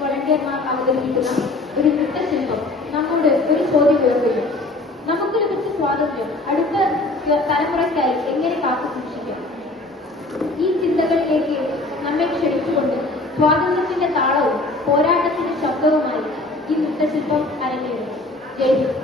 വോളണ്ടിയർമാർ അവതരിപ്പിക്കുന്ന ഒരു നൃത്തശില്പം നമ്മുടെ ഒരു ചോദ്യം ഉയർത്തുന്നു. നമുക്ക് ലഭിച്ച സ്വാതന്ത്ര്യം അടുത്ത തലമുറയ്ക്കായി എങ്ങനെ കാത്തു സൂക്ഷിക്കാം? ഈ ചിന്തകളിലേക്ക് നമ്മെ ക്ഷണിച്ചുകൊണ്ട് സ്വാതന്ത്ര്യത്തിന്റെ താളവും പോരാട്ടത്തിന്റെ ശബ്ദവുമായി ഈ നൃത്തശില്പം അരങ്ങേറുന്നു. ജയ് ഹിന്ദ്.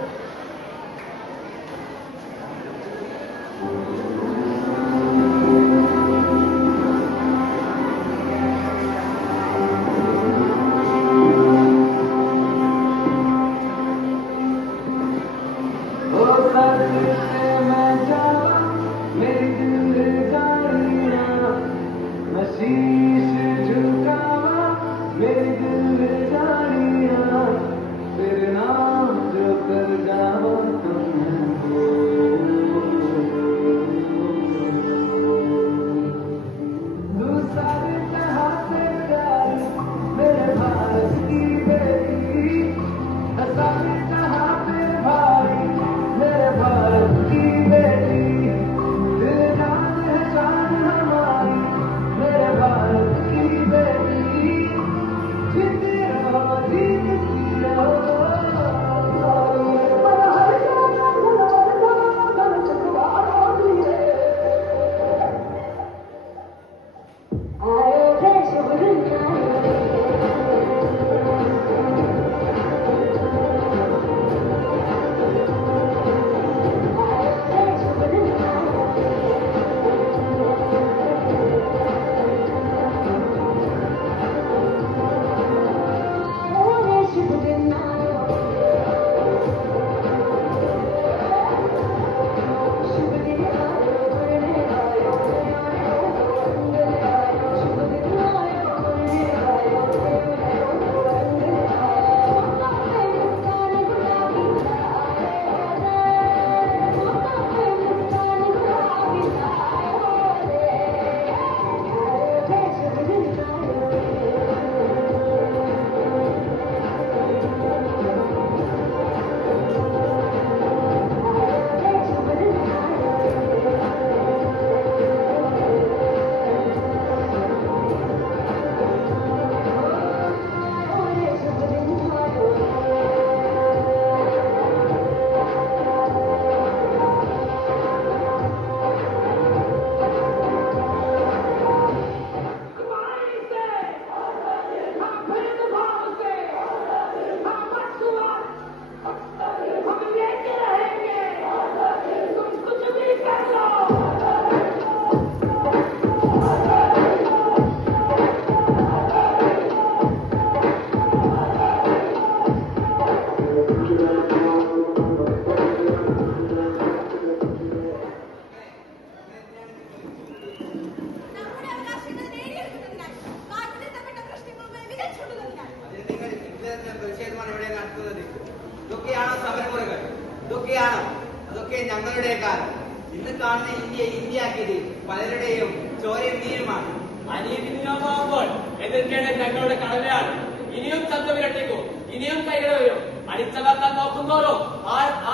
അതൊക്കെ ഞങ്ങളുടെ കാലം. ഇന്ന് കാണുന്ന ഇന്ത്യ ഇന്ത്യയാക്കിയത് പലരുടെയും ചോരയും നീരുമാണ്. അനീതി നിയമമാകുമ്പോൾ എതിർക്കേണ്ടത് ഞങ്ങളുടെ കടമയാണ്. ഇനിയും ചന്തവിരട്ടിക്കും, ഇനിയും കൈകൾ വരും. അടിച്ചകർത്താൻ നോക്കുന്നോരോ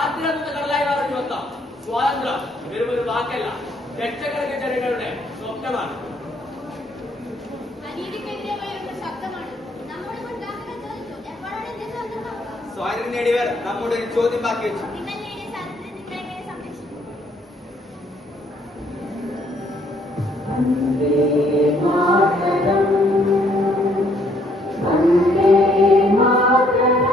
ആദ്യത്തെ കടലായി പറഞ്ഞു വന്ന സ്വാതന്ത്ര്യം വെറും ഒരു വാക്കല്ല, ലക്ഷക്കണക്കിന് ജനങ്ങളുടെ സ്വപ്നമാണ്. സ്വാതന്ത്ര്യം നേടിയവർ നമ്മുടെ ഒരു ചോദ്യം ബാക്കി വെച്ചു. വന്ദേ മാതരം, വന്ദേ മാതരം.